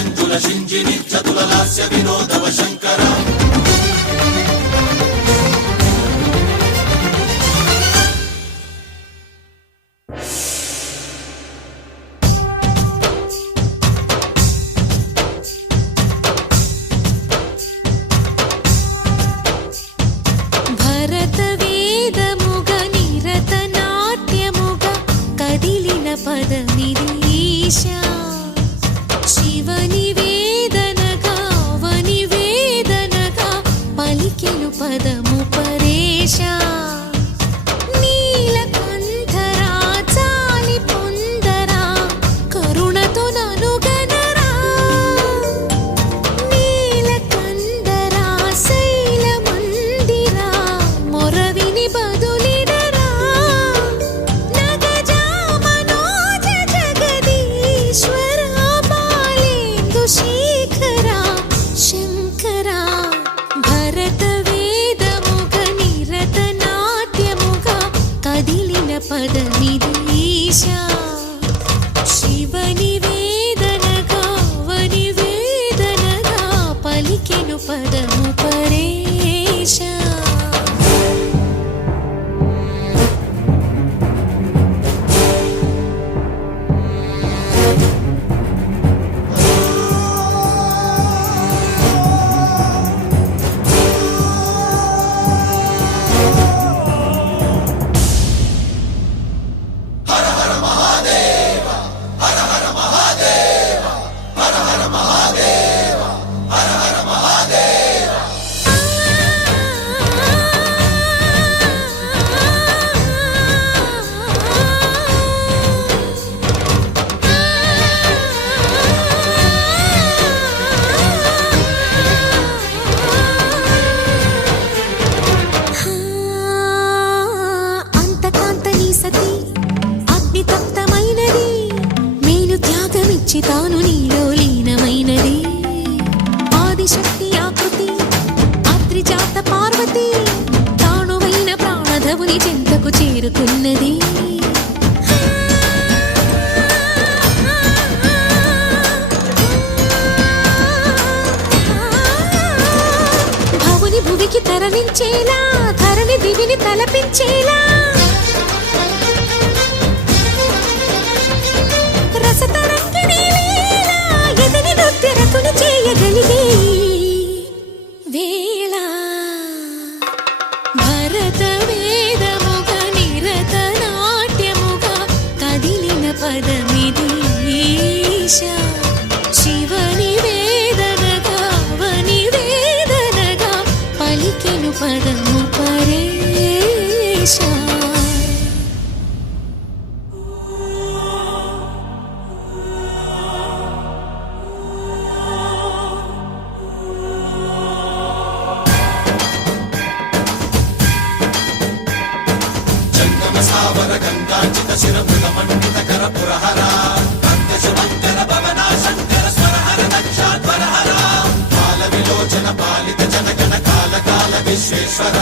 మంజుల శింజిని చతుల లాస్య వినోదవ శంకర పదము పరేశా నీలకంఠరా చాలి పొందరా కరుణతో నను గనరా నీలకంఠరా శైల మందిరా మొరవిని బదులిడరా నగజా మనోజ జగదీశ్వర బాలేందు శేఖరా శంకరా భరత పదమిదీశా శివ నివేదనగా వనివేదనగా పలికెను పదము పరేశా తాను నీలో లీనమైనది ఆదిశక్తి ఆకృతి అత్రిజాత పార్వతి తానువైన ప్రాణధవుని చెంతకు చేరుతున్నది భవుని భువికి తరలించేలా ధరణి దివిని తలపించేలా చేయగలిగే వేళ భరత వేదముగా నిరత నాట్యముగా కదిలిన పదమిదీశా శివ నివేదనగా వనివేదనగా పలికెను పదము పరేశా సావర గంగాచిత శిరమృత మండిత కర పురహర అంతశుమంకర భవనా శంకర స్వరహర దక్షాధ్వరహర కాల విలోచన పాలిత జనగణ కాల కాల విశ్వేశ్వర